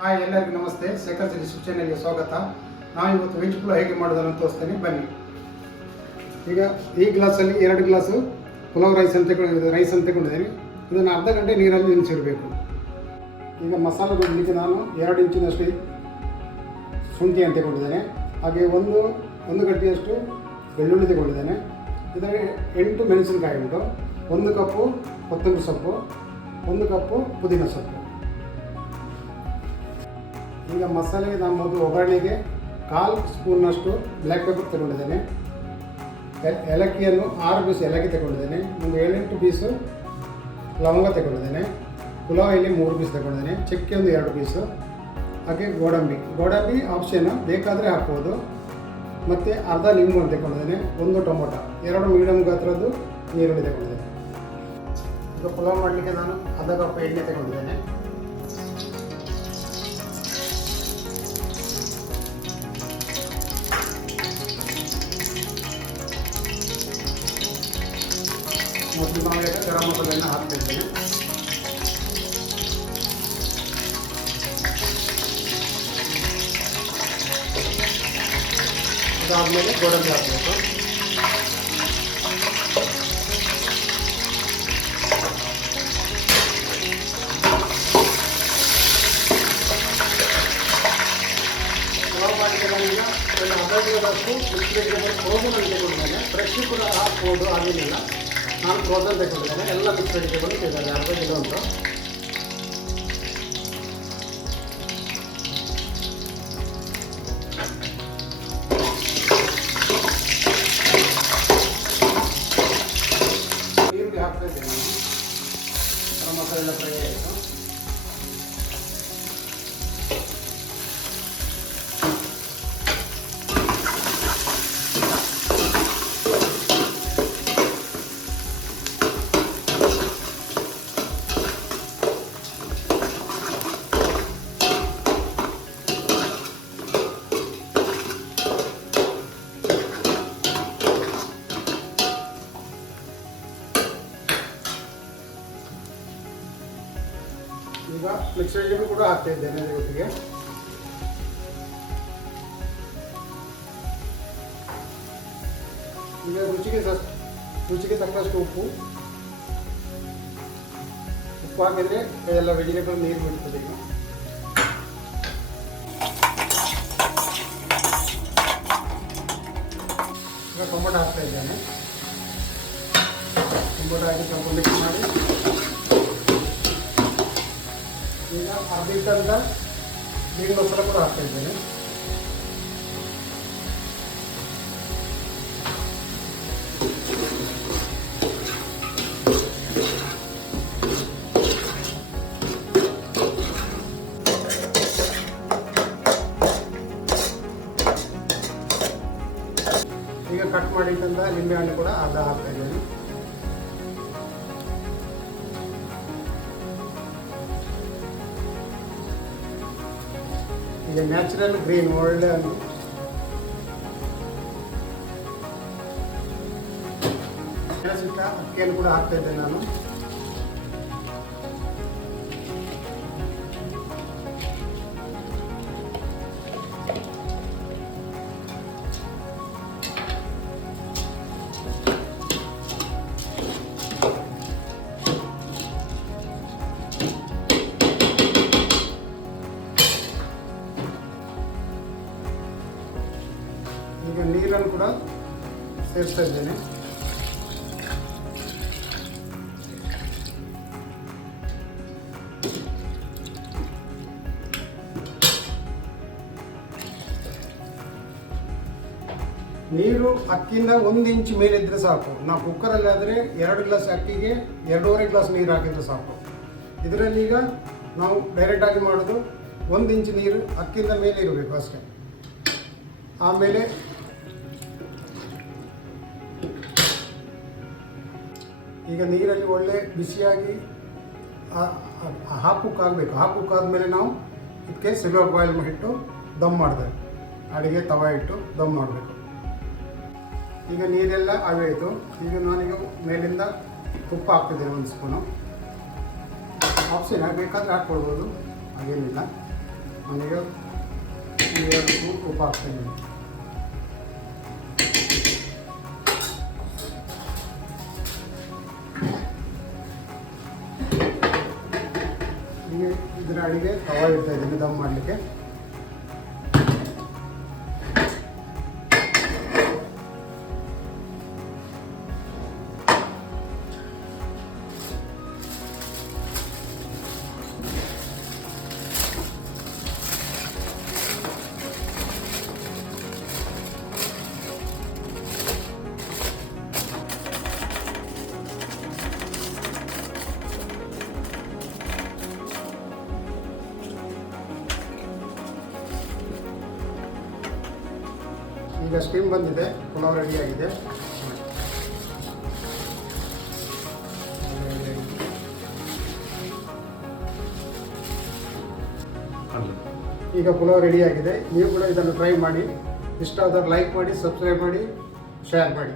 Hi, ಎಲ್ಲರಿಗೂ ನಮಸ್ತೆ. Shekhar YouTube ಚಾನೆಲ್ಗೆ ಸ್ವಾಗತ. ನಾವು ಇವತ್ತು ವೆಜ್ ಪುಲಾವ್ ಹೇಗೆ ಮಾಡೋದನ್ನು ತೋರಿಸ್ತೇನೆ, ಬನ್ನಿ. ಈಗ ಈ ಗ್ಲಾಸಲ್ಲಿ 2 ಗ್ಲಾಸು ಪುಲಾವ್ ರೈಸ್ ಅಂತ ತಗೊಂಡಿದ್ದೇನೆ. ಇದನ್ನು ಅರ್ಧ ಗಂಟೆ ನೀರಲ್ಲಿ ನೆನೆಸಿಡಬೇಕು. ಈಗ ಮಸಾಲೆ ರುಬ್ಬಲಿಕ್ಕೆ ನಾನು 2 ಇಂಚಿನಷ್ಟು ಶುಂಠಿಯನ್ನು ತಗೊಂಡಿದ್ದೇನೆ. ಹಾಗೆ ಒಂದು ಗಡ್ಡೆಯಷ್ಟು ಬೆಳ್ಳುಳ್ಳಿ ತಗೊಂಡಿದ್ದೇನೆ. ಇದರಲ್ಲಿ 8 ಮೆಣಸಿನಕಾಯಿ ಉಂಟು. 1 ಕಪ್ಪು ಕೊತ್ತಂಬರಿ ಸೊಪ್ಪು, 1 ಕಪ್ಪು ಪುದೀನ ಸೊಪ್ಪು. ಈಗ ಮಸಾಲೆಗೆ ನಾನು ಮೊದಲು ಒಗ್ಗರಣೆಗೆ 1/4 ಸ್ಪೂನ್ನಷ್ಟು ಬ್ಲ್ಯಾಕ್ ಪೆಪ್ಪರ್ ತಗೊಂಡಿದ್ದೇನೆ. ಏಲಕ್ಕಿಯನ್ನು 6 ಪೀಸ್ ಏಲಕ್ಕಿ ತಗೊಂಡಿದ್ದೇನೆ. ಒಂದು 7-8 ಪೀಸು ಲವಂಗ ತಗೊಂಡಿದ್ದೇನೆ. ಪುಲಾವ್ ಎಲೆ 3 ಪೀಸ್ ತಗೊಂಡಿದ್ದೇನೆ. ಚಕ್ಕೆ ಒಂದು 2 ಪೀಸು. ಹಾಗೆ ಗೋಡಂಬಿ ಆಪ್ಷನ್, ಬೇಕಾದರೆ ಹಾಕ್ಬೋದು. ಮತ್ತು ಅರ್ಧ ಲಿಂಬು ತಗೊಂಡಿದ್ದೇನೆ. 1 ಟೊಮೊಟೊ, 2 ಮೀಡಿಯಮ್ ಗಾತ್ರದ್ದು ಈರುಳ್ಳಿ ತಗೊಂಡಿದ್ದೇನೆ. ಈಗ ಪುಲಾವ್ ಮಾಡಲಿಕ್ಕೆ ನಾನು ಅರ್ಧ ಕಪ್ ಎಣ್ಣೆ ತಗೊಂಡಿದ್ದೇನೆ. ಮೊದಲು ನಾವು ಗರಂ ಮಸಾಲೆಯನ್ನು ಹಾಕ್ತಿದ್ದೇನೆ. ಅದಾದಮೇಲೆ ಗೋಡಂಬಿ ಹಾಕಬೇಕು. ಪುಲಾವ್ ಮಾಡಲಿಕ್ಕೆ ನಾನೀಗ ಅರ್ಧ ಕಿಲೋದಷ್ಟು ವೆಜಿಟೇಬಲ್ ಫ್ರೋಸನ್ ಅಂತ ತಗೊಂಡಿದ್ದೇನೆ. ಫ್ರೆಶ್ ಕೂಡ ಹಾಕ್ಬೋದು, ಆಗಲಿಲ್ಲ. ನಾನು ಫ್ರೋಸನ್ ತಗೊಂಡಿದ್ದೇನೆ. ಎಲ್ಲ ಮಿಕ್ಸ್ ವೆಜಿಟೇಬಲ್ ಇದ್ದಾರೆ, ಅರ್ಧ ಕಿಲೋ ಉಂಟು. ಈರುಳ್ಳಿ ಹಾಕ್ತಾ ಇದ್ದೇನೆ. ಗರಂ ಮಸಾಲೆ ಎಲ್ಲ ಫ್ರೈ ಆಯಿತು. ಈಗ ಮಿಕ್ಸ್ ವೆಜಿಟೇಬಲ್ ಕೂಡ ಹಾಕ್ತಾ ಇದ್ದೇನೆ ಜೊತೆಗೆ. ಈಗ ರುಚಿಗೆ ತಕ್ಕಷ್ಟು ಉಪ್ಪು ಹಾಕಿದರೆ ಎಲ್ಲ ವೆಜಿಟೇಬಲ್ ನೀರು ಬಿಡ್ತದೆ. ಈಗ ಟೊಮೊಟೊ ಹಾಕ್ತಾ ಇದ್ದೇನೆ. ಟೊಮೊಟೊ ಹಾಕಿ ಸ್ವಲ್ಪ ಮಿಕ್ಸ್ ಮಾಡಿ ಈಗ ಅರ್ಧ ಇಟ್ಟಂತ ಮೀನು ಮಸಾಲೆ ಕೂಡ ಹಾಕ್ತಾ ಇದ್ದೇನೆ. ಈಗ ಕಟ್ ಮಾಡಿಟ್ಟಂತ ನಿಂಬೆ ಹಣ್ಣು ಕೂಡ ಅರ್ಧ ಹಾಕ್ತಾ ಇದ್ದೇನೆ. ಈಗ ನ್ಯಾಚುರಲ್ ಗ್ರೀನ್ ಒಳ್ಳೆ ಹಣ್ಣು. ಮೆಣಸಿನ ಅಕ್ಕಿಯನ್ನು ಕೂಡ ಹಾಕ್ತಾ ಇದ್ದೇನೆ ನಾನು. ಈಗ ನೀರನ್ನು ಕೂಡ ಸೇರಿಸ್ತಾ ಇದ್ದೇನೆ. ನೀರು ಅಕ್ಕಿಯಿಂದ 1 ಇಂಚ್ ಮೇಲೆ ಇದ್ದರೆ ಸಾಕು. ನಾವು ಕುಕ್ಕರಲ್ಲಿ ಆದರೆ 2 ಗ್ಲಾಸ್ ಅಕ್ಕಿಗೆ 2.5 ಗ್ಲಾಸ್ ನೀರು ಹಾಕಿದರೆ ಸಾಕು. ಇದರಲ್ಲಿ ಈಗ ನಾವು ಡೈರೆಕ್ಟಾಗಿ ಮಾಡೋದು 1 ಇಂಚ್ ನೀರು ಅಕ್ಕಿಯಿಂದ ಮೇಲೆ ಇರಬೇಕು ಅಷ್ಟೇ. ಆಮೇಲೆ ಈಗ ನೀರಲ್ಲಿ ಒಳ್ಳೆ ಬಿಸಿಯಾಗಿ ಹಾಫ್ ಕುಕ್ ಆಗಬೇಕು. ಹಾಫ್ ಕುಕ್ ಆದಮೇಲೆ ನಾವು ಇದಕ್ಕೆ ಸಿಲ್ವರ್ ಬಾಯ್ಲ್ ಇಟ್ಟು ದಮ್ ಮಾಡಿದೆ. ಅಡಿಗೆ ತವ ಇಟ್ಟು ದಮ್ ಮಾಡಬೇಕು. ಈಗ ನೀರೆಲ್ಲ ಆಗೋಯಿತು. ಈಗ ನಾನೀಗ ಮೇಲಿಂದ ತುಪ್ಪ ಹಾಕ್ತಿದ್ದೇನೆ 1 ಸ್ಪೂನು. ಆಪ್ಷನ್ ಬೇಕಾದರೆ ಹಾಕ್ಕೊಳ್ಬೋದು, ಹಾಗೇನಿಲ್ಲ. ನಾನೀಗ 2 ಸ್ಪೂನ್ ಉಪ್ಪು ಹಾಕ್ತೀನಿ. ಈಗ ಇದರ ಅಡಿಗೆ ತವಾ ಇಡ್ತಾ ಇದ್ದೀನಿ ದಮ್ ಮಾಡಲಿಕ್ಕೆ. ಈಗ ಸ್ಟೀಮ್ ಬಂದಿದೆ, ಪುಲಾವ್ ರೆಡಿಯಾಗಿದೆ. ಈಗ ಪುಲಾವ್ ರೆಡಿಯಾಗಿದೆ. ನೀವು ಕೂಡ ಇದನ್ನು ಟ್ರೈ ಮಾಡಿ. ಇಷ್ಟ ಆದವ್ರು ಲೈಕ್ ಮಾಡಿ, ಸಬ್ಸ್ಕ್ರೈಬ್ ಮಾಡಿ, ಶೇರ್ ಮಾಡಿ.